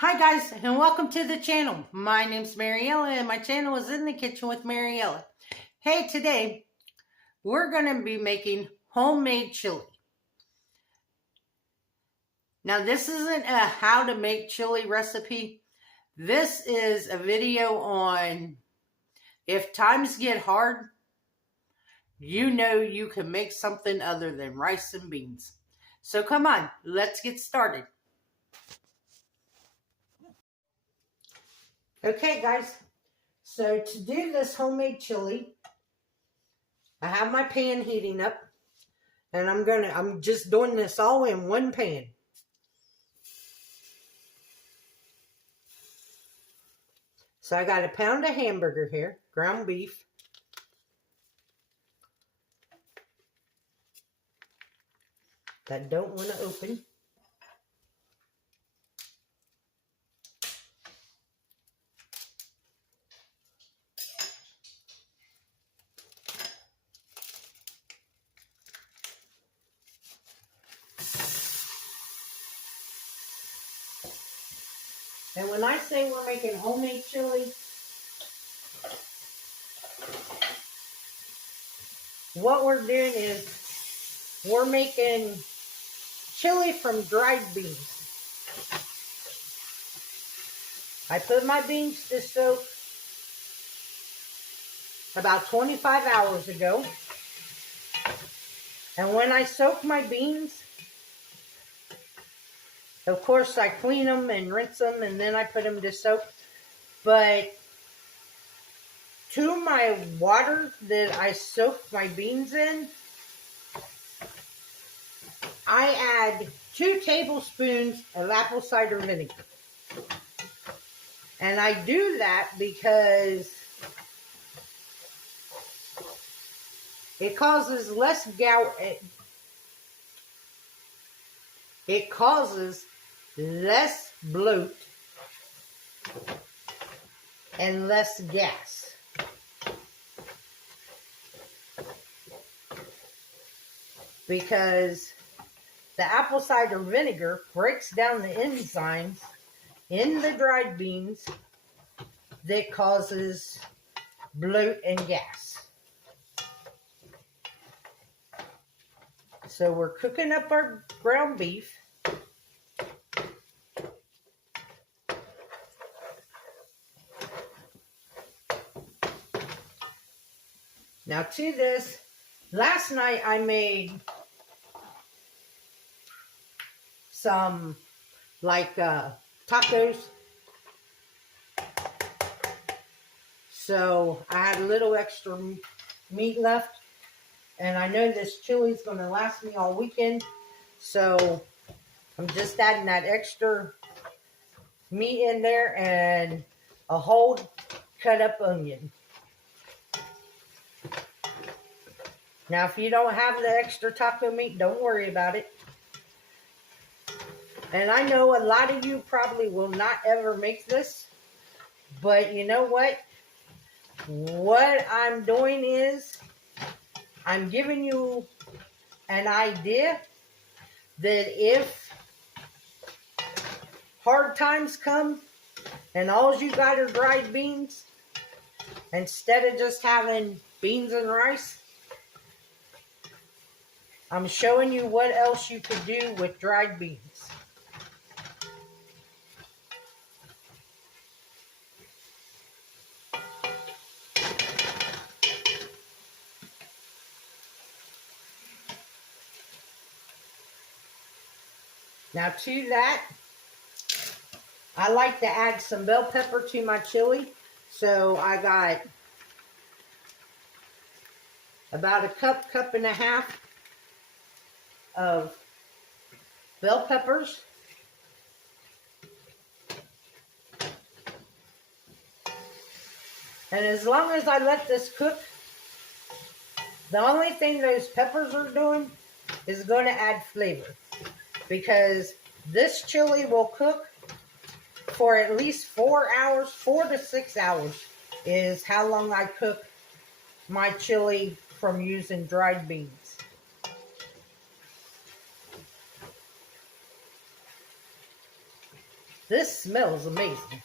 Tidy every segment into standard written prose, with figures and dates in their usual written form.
Hi guys, and welcome to the channel. My name's Mariella, and my channel is In the Kitchen with Mariella. Hey, today we're going to be making homemade chili. Now, this isn't a how to make chili recipe. This is a video on if times get hard, you know you can make something other than rice and beans. So come on, let's get started. Okay guys, so to do this homemade chili, I have my pan heating up, and I'm just doing this all in one pan. So I got a pound of hamburger here, ground beef. That don't want to open. And when I say we're making homemade chili, what we're doing is we're making chili from dried beans. I put my beans to soak about 25 hours ago. And when I soak my beans, of course I clean them and rinse them, and then I put them to soak. But to my water that I soaked my beans in, I add 2 tablespoons of apple cider vinegar. And I do that because it causes less gout. It causes less bloat and less gas. Because the apple cider vinegar breaks down the enzymes in the dried beans that causes bloat and gas. So we're cooking up our ground beef. Now to this, last night I made some tacos. So I had a little extra meat left, and I know this chili is going to last me all weekend. So I'm just adding that extra meat in there and a whole cut up onion. Now, if you don't have the extra taco meat, don't worry about it. And I know a lot of you probably will not ever make this, but you know what? What I'm doing is I'm giving you an idea that if hard times come and all you got are dried beans, instead of just having beans and rice, I'm showing you what else you could do with dried beans. Now to that, I like to add some bell pepper to my chili. So I got about a cup and a half of bell peppers. And as long as I let this cook, the only thing those peppers are doing is going to add flavor. Because this chili will cook for at least 4 hours, 4 to 6 hours is how long I cook my chili from using dried beans. This smells amazing.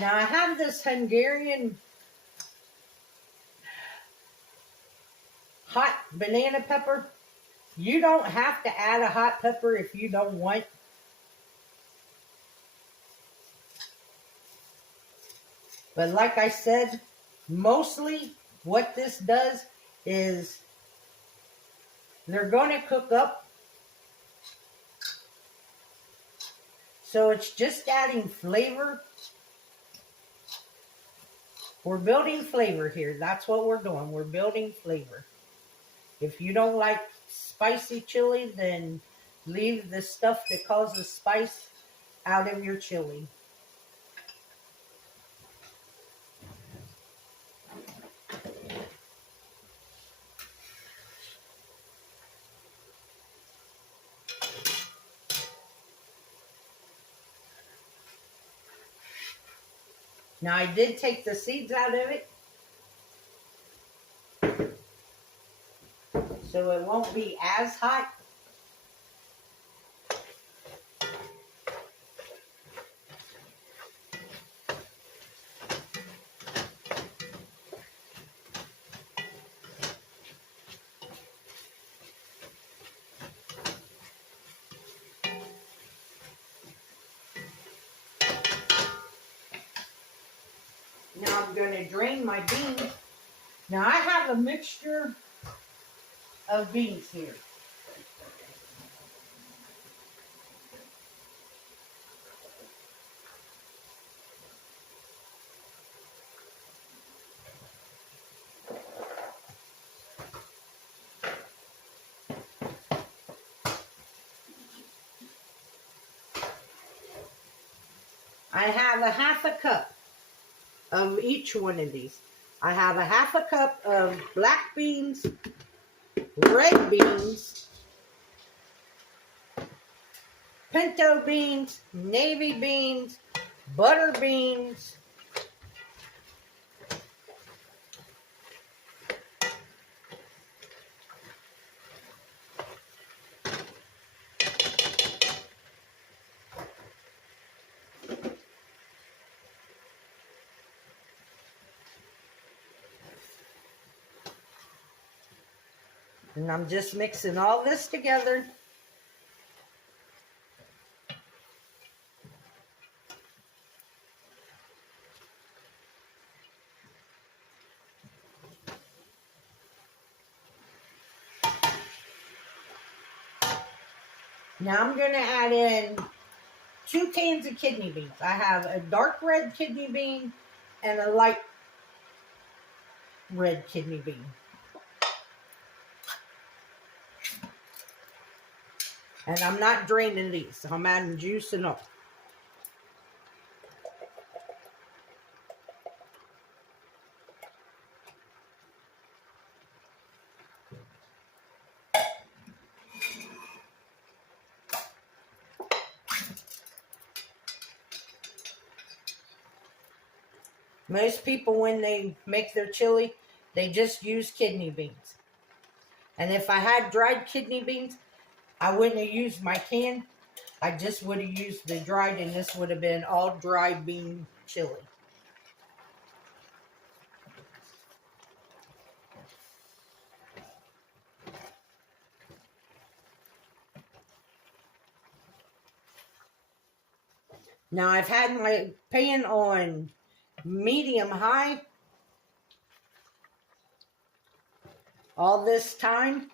Now I have this Hungarian hot banana pepper. You don't have to add a hot pepper if you don't want. But like I said, mostly what this does is they're going to cook up. So it's just adding flavor. We're building flavor here. That's what we're doing. We're building flavor. If you don't like spicy chili, then leave the stuff that causes spice out of your chili. Now I did take the seeds out of it, so it won't be as hot. Now I'm going to drain my beans. Now I have a mixture of beans here. I have a half a cup of each one of these. I have a half a cup of black beans, red beans, pinto beans, navy beans, butter beans, and I'm just mixing all this together. Now I'm going to add in 2 cans of kidney beans. I have a dark red kidney bean and a light red kidney bean. And I'm not draining these. I'm adding juice and all. Most people, when they make their chili, they just use kidney beans. And if I had dried kidney beans, I wouldn't have used my can. I just would have used the dried, and this would have been all dry bean chili. Now I've had my pan on medium high all this time.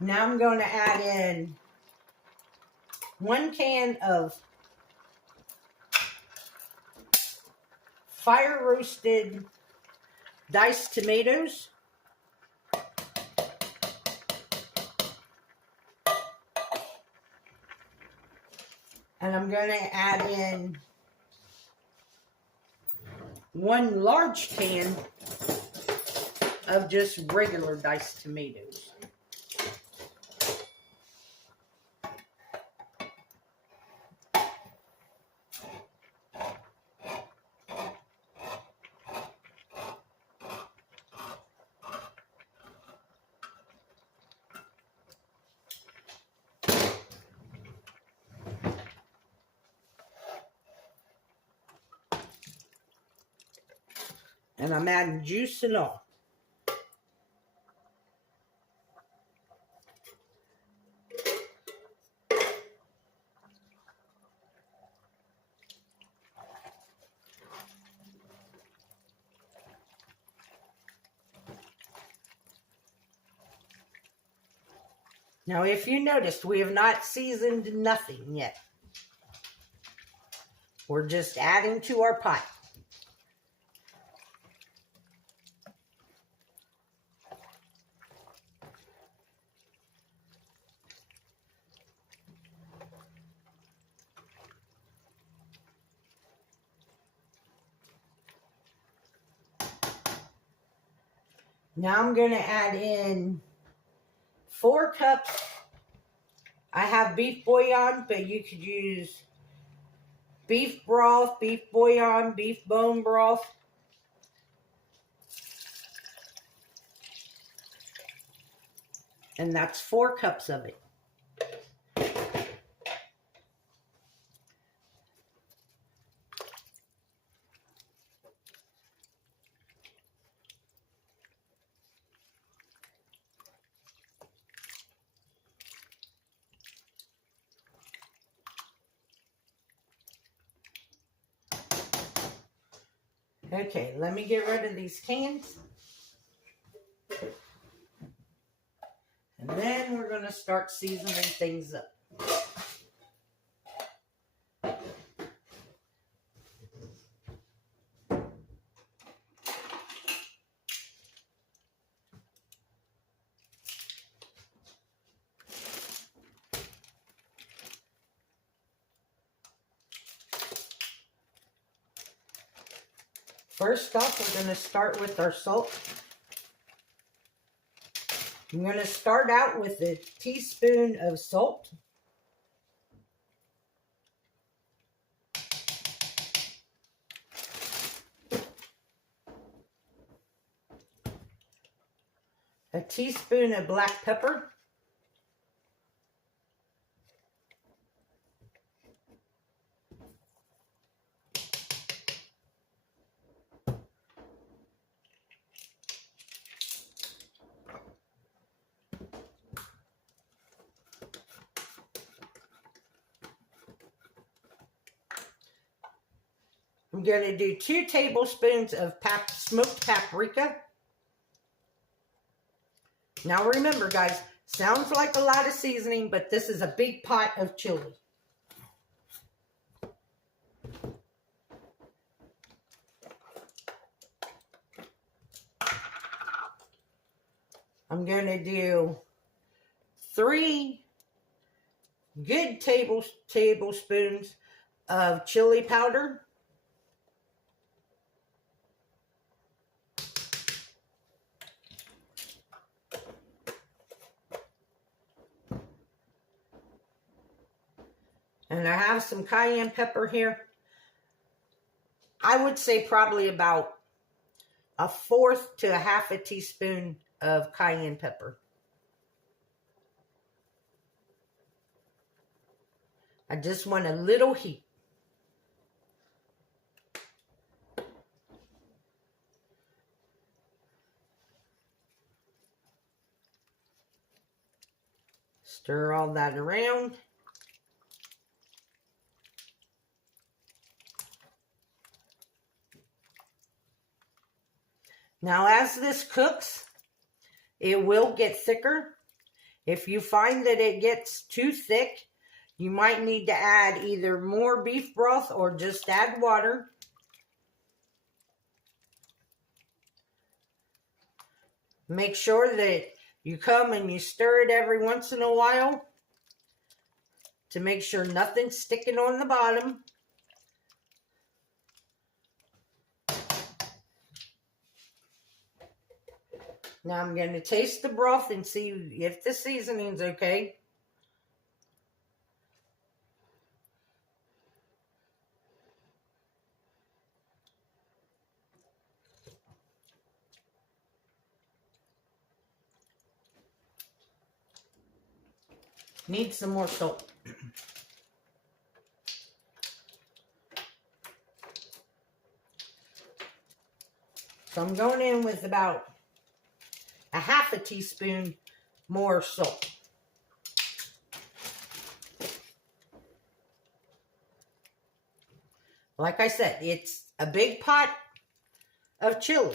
Now I'm going to add in 1 can of fire roasted diced tomatoes. And I'm going to add in 1 large can of just regular diced tomatoes. And I'm adding juice and all. Now, if you noticed, we have not seasoned nothing yet. We're just adding to our pot. Now I'm going to add in 4 cups. I have beef bouillon, but you could use beef broth, beef bouillon, beef bone broth. And that's 4 cups of it. Okay, let me get rid of these cans. And then we're going to start seasoning things up. First off, we're going to start with our salt. I'm going to start out with a teaspoon of salt. A teaspoon of black pepper. I'm going to do 2 tablespoons of smoked paprika. Now remember, guys, sounds like a lot of seasoning, but this is a big pot of chili. I'm going to do 3 good tablespoons of chili powder. And I have some cayenne pepper here. I would say probably about 1/4 to 1/2 teaspoon of cayenne pepper. I just want a little heat. Stir all that around. Now, as this cooks, it will get thicker. If you find that it gets too thick, you might need to add either more beef broth or just add water. Make sure that you come and you stir it every once in a while to make sure nothing's sticking on the bottom. Now I'm going to taste the broth and see if the seasoning's okay. Need some more salt. So I'm going in with about a half a teaspoon more salt. Like I said, it's a big pot of chili.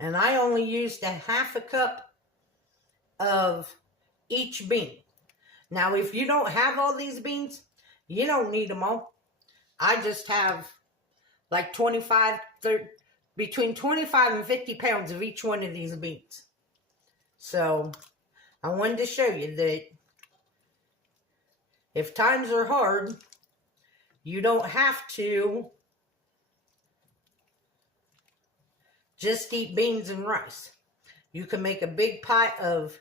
And I only used a half a cup of each bean. Now, if you don't have all these beans, you don't need them all. I just have like 25, 30, between 25 and 50 pounds of each one of these beans. So, I wanted to show you that if times are hard, you don't have to just eat beans and rice. You can make a big pot of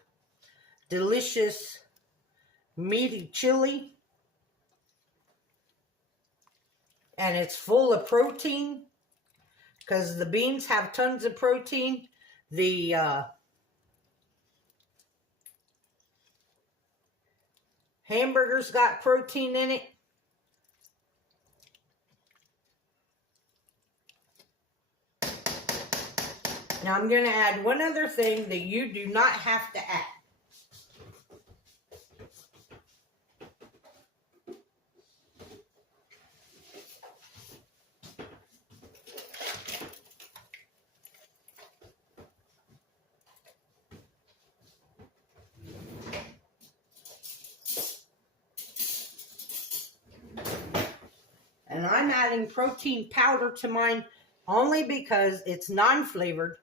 delicious, meaty chili. And it's full of protein because the beans have tons of protein. The hamburgers got protein in it. Now I'm going to add one other thing that you do not have to add. And I'm adding protein powder to mine only because it's non-flavored,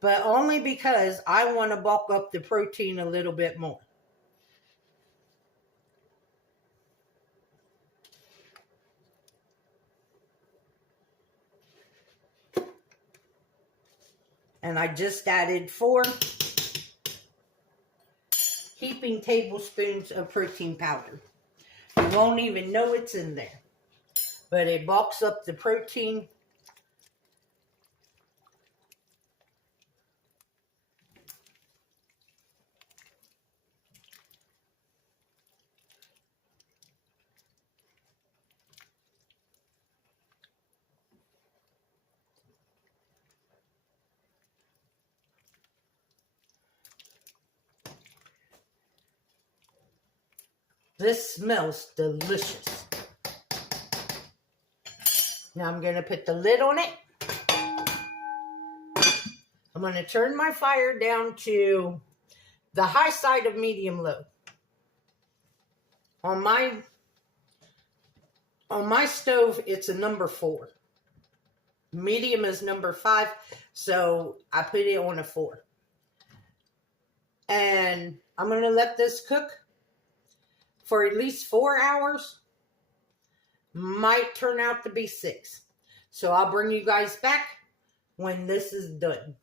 but only because I want to bulk up the protein a little bit more. And I just added 4 heaping tablespoons of protein powder. You won't even know it's in there, but it bulks up the protein. This smells delicious. Now I'm going to put the lid on it. I'm going to turn my fire down to the high side of medium-low. On my stove, it's a number 4. Medium is number 5, so I put it on a 4. And I'm going to let this cook for at least 4 hours. Might turn out to be 6. So I'll bring you guys back when this is done.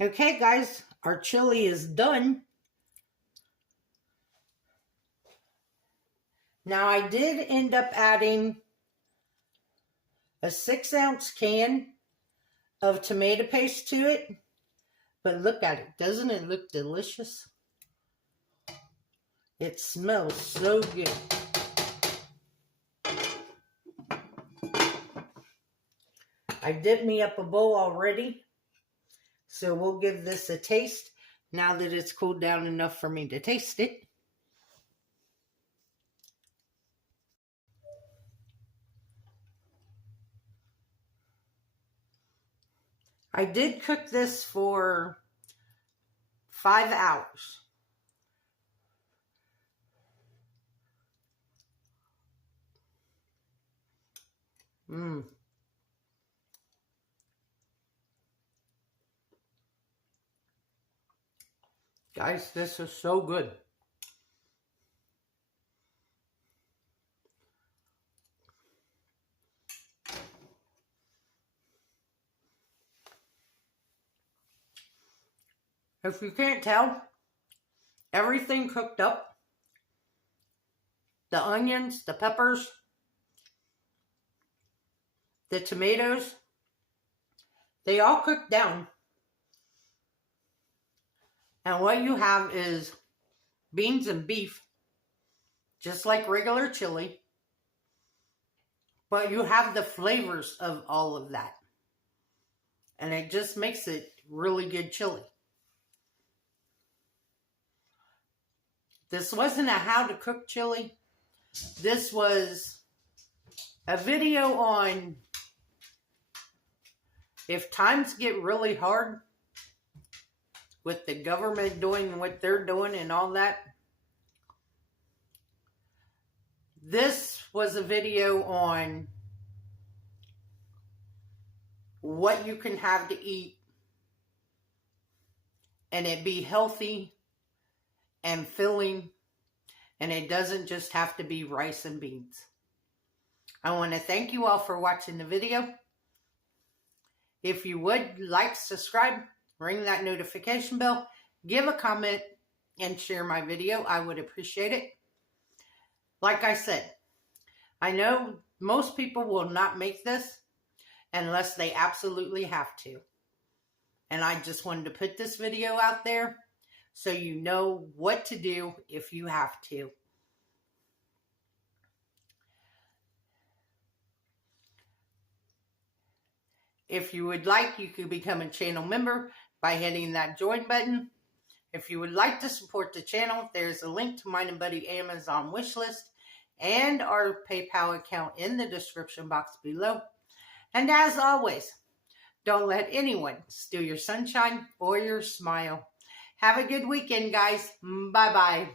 Okay, guys, our chili is done. Now, I did end up adding a 6-ounce can of tomato paste to it. But look at it. Doesn't it look delicious? It smells so good. I dipped me up a bowl already. So we'll give this a taste now that it's cooled down enough for me to taste it. I did cook this for 5 hours. Guys, this is so good. If you can't tell, everything cooked up. The onions, the peppers, the tomatoes, they all cooked down. And what you have is beans and beef, just like regular chili, but you have the flavors of all of that. And it just makes it really good chili. This wasn't a how to cook chili. This was a video on if times get really hard with the government doing what they're doing and all that. This was a video on what you can have to eat and it be healthy and filling, and it doesn't just have to be rice and beans. I want to thank you all for watching the video. If you would, like, subscribe, ring that notification bell, give a comment, and share my video. I would appreciate it. Like I said, I know most people will not make this unless they absolutely have to. And I just wanted to put this video out there so you know what to do if you have to. If you would like, you could become a channel member by hitting that join button. If you would like to support the channel, there's a link to mine and Buddy Amazon wishlist and our PayPal account in the description box below. And as always, don't let anyone steal your sunshine or your smile. Have a good weekend, guys. Bye-bye.